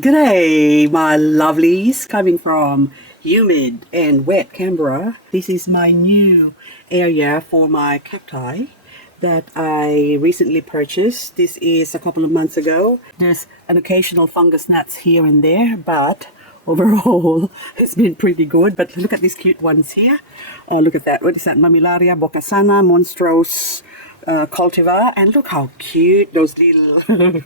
G'day, my lovelies, coming from humid and wet Canberra. This is my new area for my cacti that I recently purchased. This is a couple of months ago. There's an occasional fungus gnats here and there, but overall it's been pretty good. But look at these cute ones here. Oh, look at that. What is that? Mammillaria boccasana, monstrose cultivar. And look how cute those little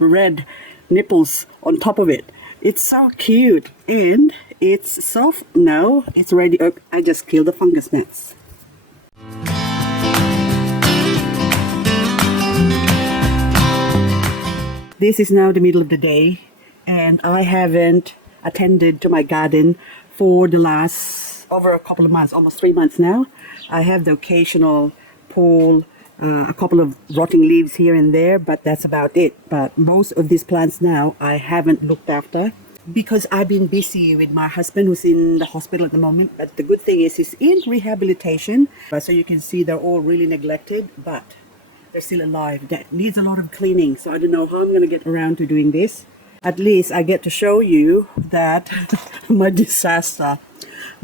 red nipples on top of it. It's so cute and it's soft. No, it's ready. Oh, I just killed the fungus gnats. This is now the middle of the day and I haven't attended to my garden for the last over a couple of months, almost 3 months now. I have the occasional pull a couple of rotting leaves here and there, but that's about it. But most of these plants now I haven't looked after because I've been busy with my husband who's in the hospital at the moment. But the good thing is he's in rehabilitation, so you can see they're all really neglected, but they're still alive. That needs a lot of cleaning, so I don't know how I'm gonna get around to doing this. At least I get to show you that my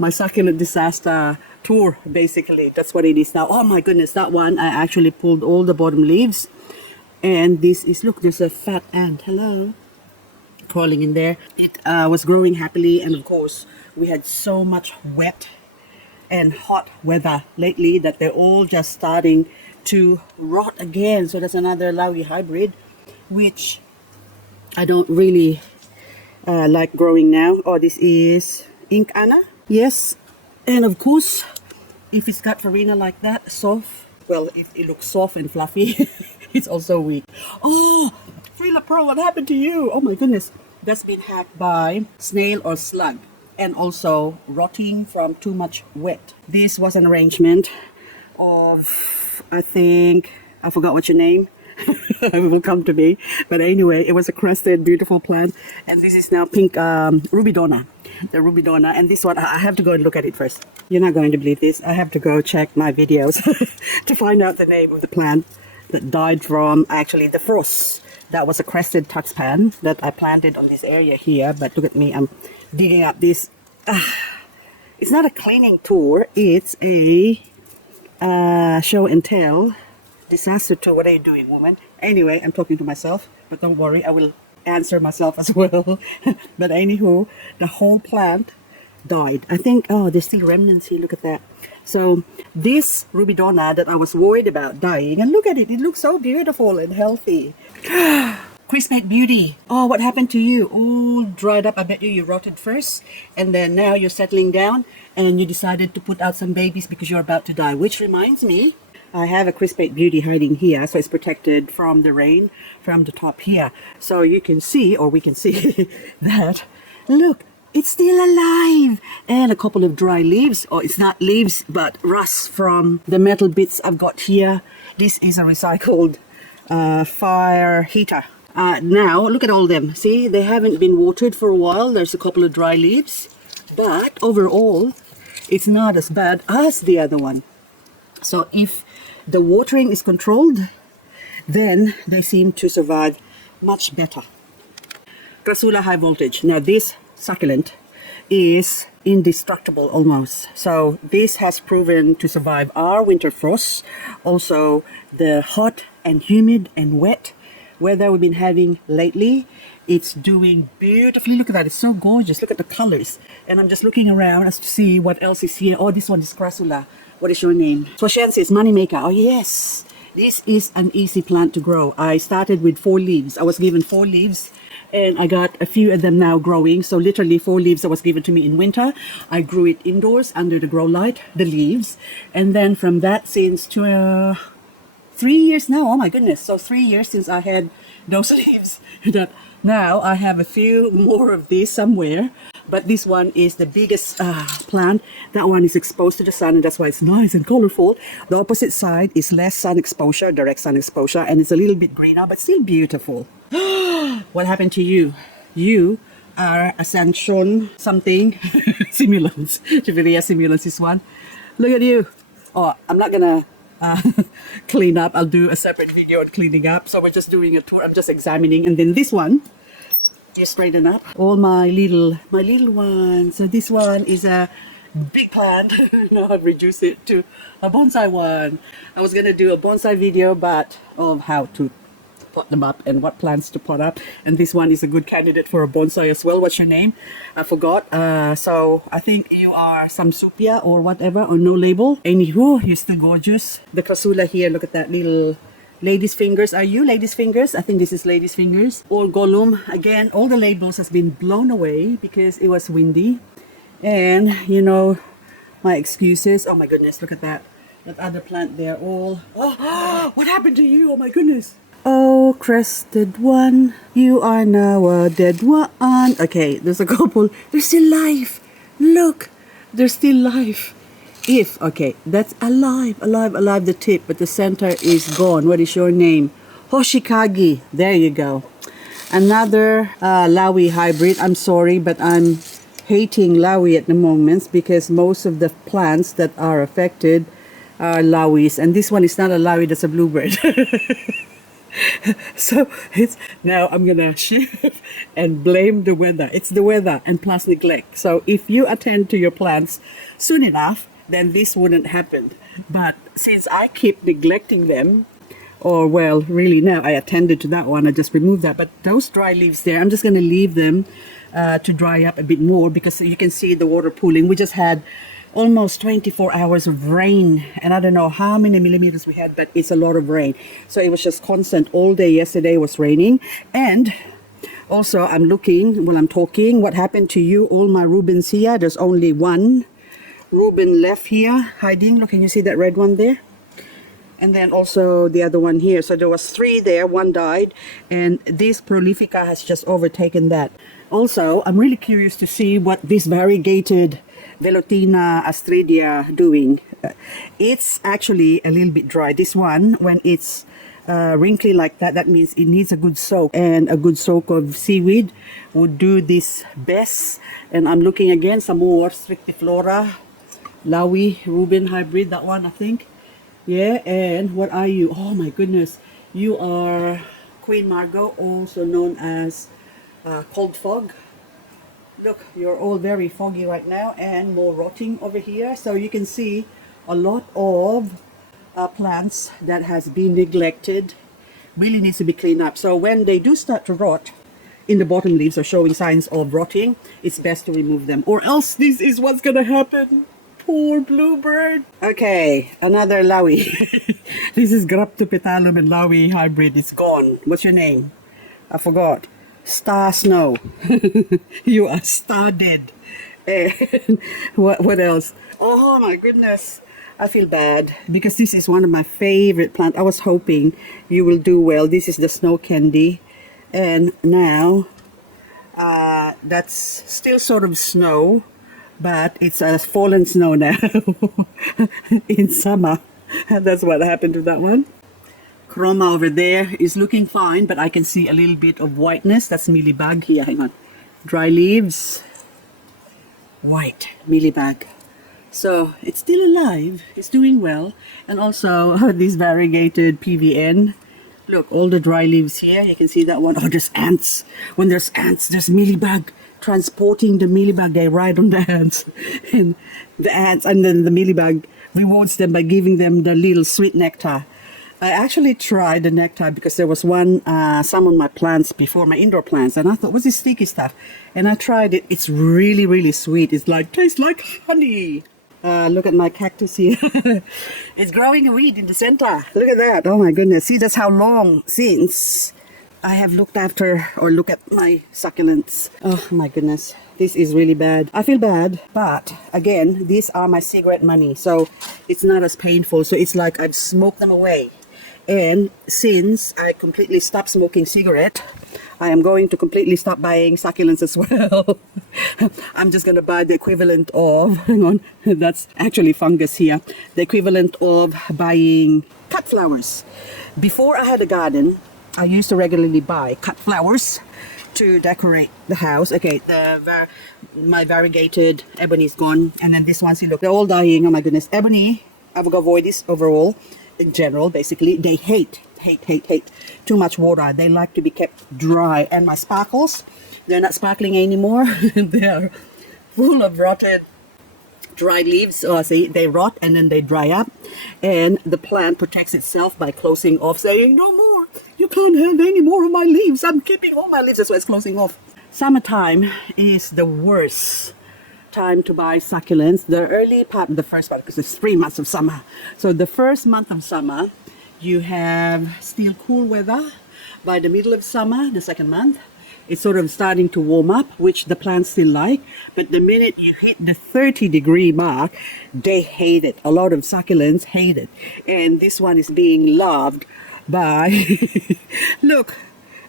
succulent disaster tour, basically. That's what it is now. Oh my goodness, that one I actually pulled all the bottom leaves, and this is, look, there's a fat ant, hello, crawling in there. It was growing happily, and of course we had so much wet and hot weather lately that they're all just starting to rot again. So that's another Laui hybrid, which I don't really like growing now. Oh, this is Ink Anna, yes. And of course, if it's got farina like that, soft, well, if it looks soft and fluffy, it's also weak. Oh, Frila Pearl, what happened to you? Oh my goodness. That's been hacked by snail or slug, and also rotting from too much wet. This was an arrangement of, I think, I forgot what your name. It will come to me. But anyway, it was a crested, beautiful plant. And this is now pink Rubidona. The Rubidona. And this one, I have to go and look at it first. You're not going to believe this. I have to go check my videos to find out the name of the plant that died from actually the frost. That was a crested tuxpan that I planted on this area here. But look at me, I'm digging up this. It's not a cleaning tour. It's a show and tell. Disaster tour. What are you doing, woman? Anyway, I'm talking to myself, but don't worry, I will answer myself as well. But anywho, the whole plant died. I think, oh, there's still remnants here. Look at that. So this Rubidona that I was worried about dying, and look at it, it looks so beautiful and healthy. Crispate Beauty. Oh, what happened to you? All dried up. I bet you rotted first, and then now you're settling down, and you decided to put out some babies because you're about to die. Which reminds me, I have a Crispate Beauty hiding here, so it's protected from the rain from the top here. So you can see, or we can see, that, look, it's still alive. And a couple of dry leaves, or it's not leaves, but rust from the metal bits I've got here. This is a recycled fire heater. Now, look at all them. See, they haven't been watered for a while. There's a couple of dry leaves, but overall, it's not as bad as the other one. So if the watering is controlled, then they seem to survive much better. Crassula high voltage. Now this succulent is indestructible almost. So this has proven to survive our winter frosts, also the hot and humid and wet weather we've been having lately. It's doing beautifully. Look at that, it's so gorgeous. Look at the colors. And I'm just looking around as to see what else is here. Oh, this one is Crassula. What is your name? Swashensis, moneymaker. Oh yes, this is an easy plant to grow. I started with 4 leaves. I was given 4 leaves and I got a few of them now growing. So literally 4 leaves that was given to me in winter. I grew it indoors under the grow light, the leaves. And then from that since 3 years now, oh my goodness. So 3 years since I had those leaves. That now I have a few more of these somewhere. But this one is the biggest plant. That one is exposed to the sun, and that's why it's nice and colorful. The opposite side is less sun exposure, direct sun exposure, and it's a little bit greener, but still beautiful. What happened to you? You are Ascension something. Simulants. Chivilia simulants, this one. Look at you. Oh, I'm not gonna clean up. I'll do a separate video on cleaning up. So we're just doing a tour. I'm just examining. And then this one, Just straighten up all my little ones. So this one is a big plant. Now I've reduced it to a bonsai one. I was gonna do a bonsai video, but of how to pot them up and what plants to pot up. And this one is a good candidate for a bonsai as well. What's your name? I forgot. So I think you are some Supia or whatever, or no label. Anywho, you're still gorgeous. The Casula here, look at that little lady's fingers. Are you lady's fingers? I think this is lady's fingers. Or Gollum. Again, all the labels has been blown away because it was windy. And you know, my excuses. Oh my goodness, look at that. That other plant there all. Oh, what happened to you? Oh my goodness. Oh, crested one, you are now a dead one. Okay, there's a couple. There's still life. Look, there's still life. Okay, that's alive. The tip, but the center is gone. What is your name? Hoshikagi. There you go. Another Lawi hybrid. I'm sorry, but I'm hating Lawi at the moment because most of the plants that are affected are Lawis. And this one is not a Lawi, that's a bluebird. So it's now I'm gonna shift and blame the weather. It's the weather and plus neglect. So if you attend to your plants soon enough, then this wouldn't happen. But since I keep neglecting them, or well, really now I attended to that one, I just removed that. But those dry leaves there, I'm just gonna leave them to dry up a bit more because you can see the water pooling. We just had almost 24 hours of rain, and I don't know how many millimeters we had, but it's a lot of rain. So it was just constant all day. Yesterday was raining. And also I'm looking while I'm talking, what happened to you, all my Rubens here? There's only one Reuben left here hiding. Look, can you see that red one there? And then also the other one here. So there was 3 there, 1 died, and this Prolifica has just overtaken that. Also, I'm really curious to see what this variegated Velutina astridia doing. It's actually a little bit dry. This one, when it's wrinkly like that, that means it needs a good soak, and a good soak of seaweed would do this best. And I'm looking again some more Strictiflora, Lawi, Reuben hybrid, that one I think. Yeah, and what are you? Oh my goodness, you are Queen Margot, also known as cold fog. Look, you're all very foggy right now, and more rotting over here. So you can see a lot of plants that has been neglected really needs to be cleaned up. So when they do start to rot in the bottom leaves or showing signs of rotting, it's best to remove them, or else this is what's gonna happen. Poor bluebird. Okay, another Lawi. This is Graptopetalum and Lawi hybrid. It's gone. What's your name? I forgot. Star Snow. You are star dead. And what else? Oh my goodness, I feel bad because this is one of my favorite plants. I was hoping you will do well. This is the snow candy, and now that's still sort of snow, but it's a fallen snow now. In summer. That's what happened to that one. Chroma over there is looking fine, but I can see a little bit of whiteness. That's mealybug here. Hang on. Dry leaves. White mealybug. So it's still alive. It's doing well. And also this variegated PVN. Look, all the dry leaves here. You can see that one. Oh, there's ants. When there's ants, there's mealybug. Transporting the mealybug, they ride on the ants. And the ants, and then the mealybug rewards them by giving them the little sweet nectar. I actually tried the nectar because there was some on my plants before, my indoor plants, and I thought, what's this sticky stuff? And I tried it. It's really, really sweet. It's like, tastes like honey. Look at my cactus here. It's growing a weed in the center. Look at that. Oh my goodness. See, that's how long since I have looked after or look at my succulents. Oh my goodness. This is really bad. I feel bad, but again, these are my cigarette money, so it's not as painful. So it's like I've smoked them away. And since I completely stopped smoking cigarette, I am going to completely stop buying succulents as well. I'm just going to buy the equivalent of, hang on, that's actually fungus here, the equivalent of buying cut flowers. Before I had a garden, I used to regularly buy cut flowers to decorate the house. Okay, my variegated ebony is gone, and then this one, see, look, they're all dying. Oh my goodness. Ebony, Avogadvoides overall, in general, basically, they hate too much water. They like to be kept dry. And my sparkles, They're not sparkling anymore. They're full of rotted dry leaves. So see, they rot and then they dry up, and the plant protects itself by closing off, saying, no more, you can't have any more of my leaves, I'm keeping all my leaves. That's why it's closing off. Summertime is the worst time to buy succulents. The early part, the first part, because it's 3 months of summer. So the first month of summer, you have still cool weather. By the middle of summer, the second month, it's sort of starting to warm up, which the plants still like. But the minute you hit the 30-degree mark, they hate it. A lot of succulents hate it. And this one is being loved by, look,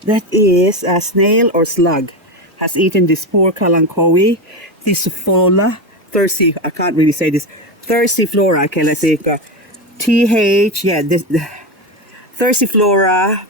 that is a snail or slug. Has eaten this poor kalanchoe, Thisophola, thirsty, I can't really say this, Thirstiflora, okay, let's see, TH, yeah, this, Thirstiflora,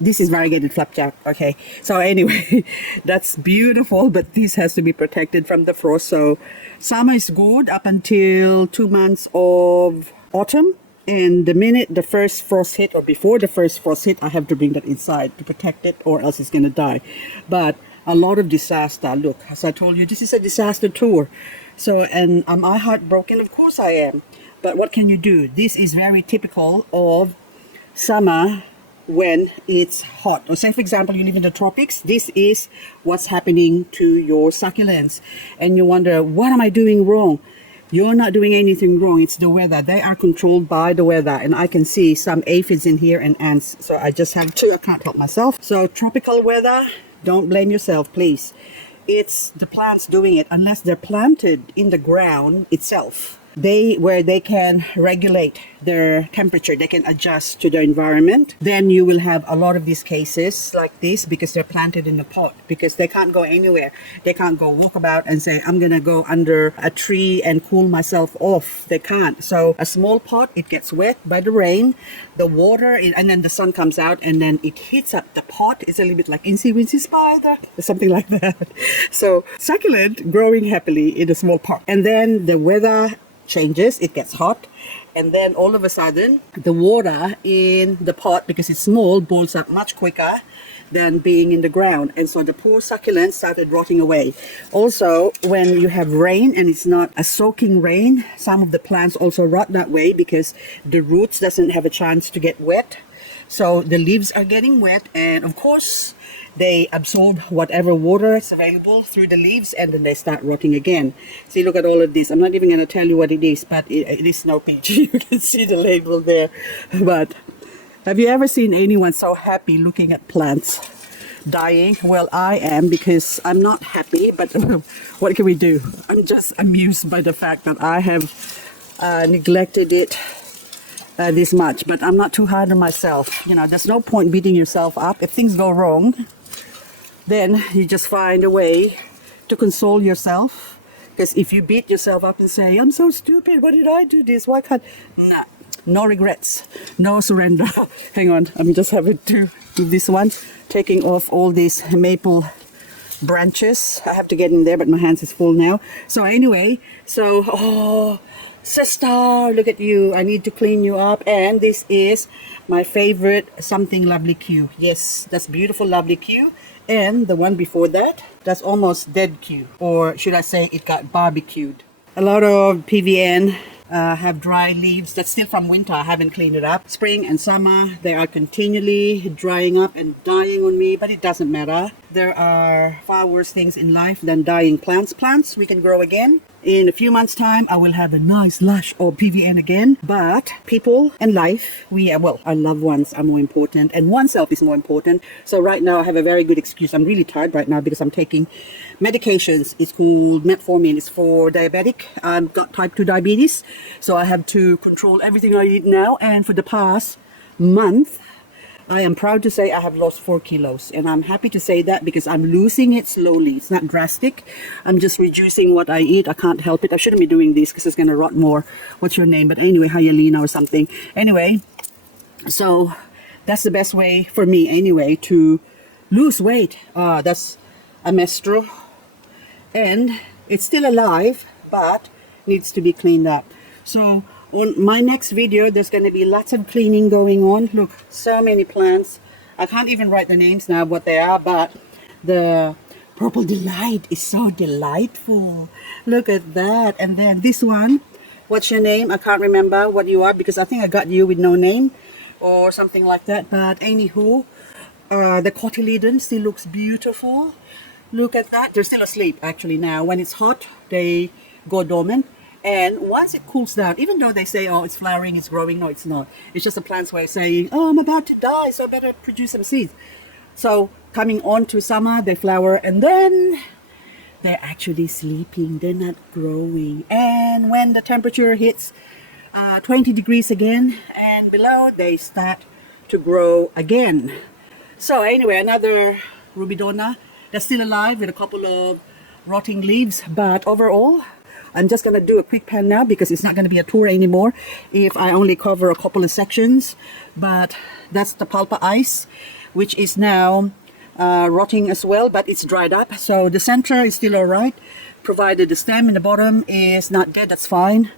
this is variegated flapjack, okay, so anyway, that's beautiful, but this has to be protected from the frost. So summer is good up until 2 months of autumn, and the minute the first frost hit, or before the first frost hit, I have to bring that inside to protect it, or else it's going to die. But a lot of disaster. Look, as I told you, this is a disaster tour. So, and am I heartbroken? Of course I am. But what can you do? This is very typical of summer when it's hot. Or say, for example, you live in the tropics. This is what's happening to your succulents. And you wonder, what am I doing wrong? You're not doing anything wrong. It's the weather. They are controlled by the weather. And I can see some aphids in here and ants. So I just have to, I can't help myself. So tropical weather, don't blame yourself, please. It's the plants doing it, unless they're planted in the ground itself. Where they can regulate their temperature, they can adjust to the environment. Then you will have a lot of these cases like this because they're planted in the pot, because they can't go anywhere. They can't go walk about and say, I'm gonna go under a tree and cool myself off. They can't. So a small pot, it gets wet by the rain, the water, and then the sun comes out and then it hits up the pot. It's a little bit like Incy Wincy Spider or something like that. So succulent growing happily in a small pot. And then the weather changes, it gets hot, and then all of a sudden the water in the pot, because it's small, boils up much quicker than being in the ground, and so the poor succulents started rotting away. Also, when you have rain and it's not a soaking rain, some of the plants also rot that way because the roots doesn't have a chance to get wet, so the leaves are getting wet, and of course they absorb whatever water is available through the leaves, and then they start rotting again. See, look at all of this. I'm not even going to tell you what it is, but it is snow peach. You can see the label there. But have you ever seen anyone so happy looking at plants dying? Well, I am, because I'm not happy, but what can we do? I'm just amused by the fact that I have neglected it this much, but I'm not too hard on myself. You know, there's no point beating yourself up. If things go wrong, then you just find a way to console yourself. Because if you beat yourself up and say, I'm so stupid, why did I do this? Why can't... Nah, no regrets, no surrender. Hang on, I'm just having to do this one. Taking off all these maple branches. I have to get in there, but my hands is full now. So anyway, oh, sister, look at you. I need to clean you up. And this is my favorite Something Lovely Q. Yes, that's beautiful Lovely Q. And the one before that, that's almost dead Q. Or should I say it got barbecued. A lot of PVN have dry leaves. That's still from winter. I haven't cleaned it up. Spring and summer, they are continually drying up and dying on me, but it doesn't matter. There are far worse things in life than dying plants. Plants, we can grow again. In a few months' time, I will have a nice lush or PVN again. But people and life, our loved ones are more important, and oneself is more important. So right now, I have a very good excuse. I'm really tired right now because I'm taking medications. It's called metformin. It's for diabetic. I've got type 2 diabetes, so I have to control everything I eat now. And for the past month, I am proud to say I have lost 4 kilos, and I'm happy to say that because I'm losing it slowly. It's not drastic. I'm just reducing what I eat. I can't help it. I shouldn't be doing this because it's going to rot more. What's your name? But anyway, Hyalina or something. Anyway, so that's the best way for me anyway to lose weight. That's a mestro, and it's still alive, but needs to be cleaned up. So on my next video, there's going to be lots of cleaning going on. Look, so many plants. I can't even write the names now, what they are, but the Purple Delight is so delightful. Look at that. And then this one, what's your name? I can't remember what you are because I think I got you with no name or something like that. But anywho, the cotyledon still looks beautiful. Look at that. They're still asleep actually now. When it's hot, they go dormant. And once it cools down, even though they say, oh, it's flowering, it's growing, no, it's not. It's just a plant's way of saying, oh, I'm about to die, so I better produce some seeds. So coming on to summer, they flower, and then they're actually sleeping. They're not growing. And when the temperature hits 20 degrees again and below, they start to grow again. So anyway, another Rubidona that's still alive with a couple of rotting leaves. But overall, I'm just going to do a quick pan now because it's not going to be a tour anymore if I only cover a couple of sections. But that's the Palpa ice, which is now rotting as well, but it's dried up. So the center is still all right, provided the stem in the bottom is not dead, that's fine.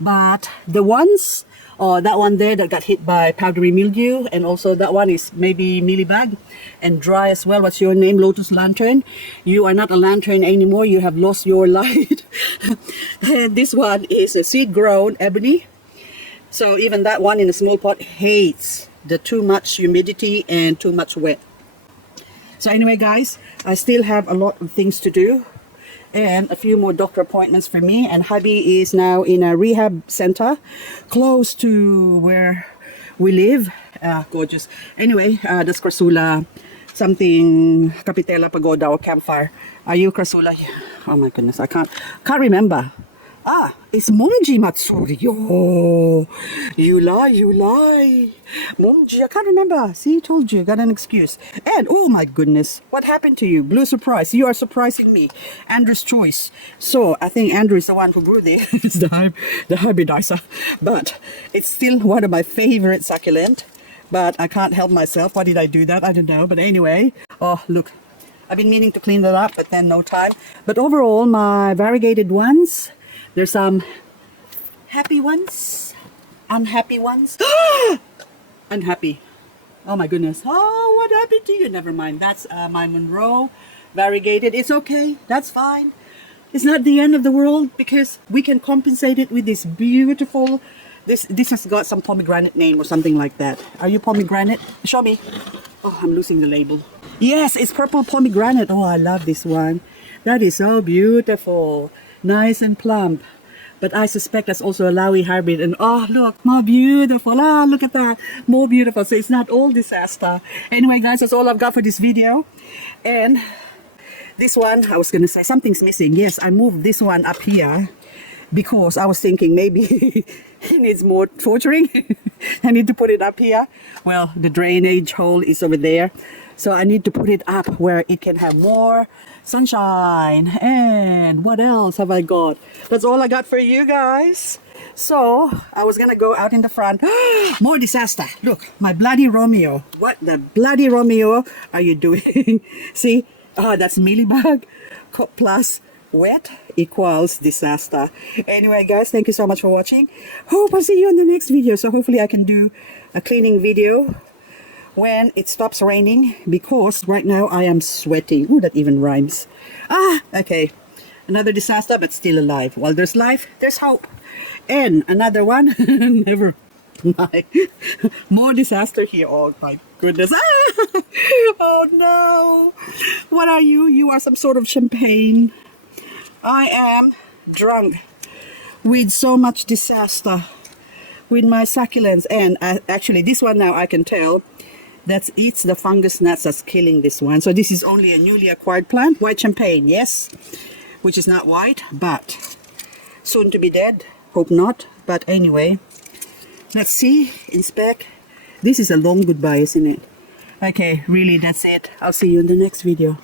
But the ones, that one there that got hit by powdery mildew, and also that one is maybe mealybug and dry as well. What's your name? Lotus Lantern. You are not a lantern anymore. You have lost your light. And this one is a seed-grown ebony. So even that one in a small pot hates the too much humidity and too much wet. So anyway, guys, I still have a lot of things to do and a few more doctor appointments for me. And hubby is now in a rehab center close to where we live. Gorgeous. Anyway, that's Crassula, something Capitella Pagoda or Campfire. Are you Crassula? Oh my goodness, I can't remember. It's Momji Matsurio. You lie. Momji, I can't remember. See, told you, got an excuse. And, oh my goodness, what happened to you? Blue surprise. You are surprising me. Andrew's choice. So, I think Andrew is the one who grew this, the hybridizer. But, it's still one of my favorite succulent. But I can't help myself. Why did I do that? I don't know. But anyway, oh, look. I've been meaning to clean that up, but then no time. But overall, my variegated ones, there's some happy ones, unhappy ones. Unhappy. Oh my goodness. Oh, what happened to you? Never mind. That's my Monroe variegated. It's okay. That's fine. It's not the end of the world because we can compensate it with this beautiful, this has got some pomegranate name or something like that. Are you pomegranate? Show me. Oh, I'm losing the label. Yes, it's purple pomegranate. Oh, I love this one. That is so beautiful. Nice and plump. But I suspect that's also a Laui hybrid. And oh, look, more beautiful. Look at that. More beautiful. So it's not all disaster. Anyway, guys, that's all I've got for this video. And this one, I was going to say something's missing. Yes, I moved this one up here because I was thinking maybe he needs more torturing. I need to put it up here. Well, the drainage hole is over there. So I need to put it up where it can have more sunshine. And what else have I got? That's all I got for you guys. So I was gonna go out in the front. More disaster. Look, my bloody Romeo. What the bloody Romeo are you doing? See, that's mealybug plus wet equals disaster. Anyway, guys, thank you so much for watching. Hope I'll see you in the next video. So hopefully I can do a cleaning video when it stops raining, because right now I am sweating. Oh, that even rhymes. Okay. Another disaster, but still alive. While there's life, there's hope. And another one. Never mind. More disaster here. Oh my goodness. Oh no. What are you? You are some sort of champagne. I am drunk with so much disaster with my succulents. And actually this one now I can tell it's the fungus gnats that's killing this one. So this is only a newly acquired plant. White champagne, yes, which is not white, but soon to be dead. Hope not. But anyway, let's see, inspect. This is a long goodbye, isn't it? Okay, really, that's it. I'll see you in the next video.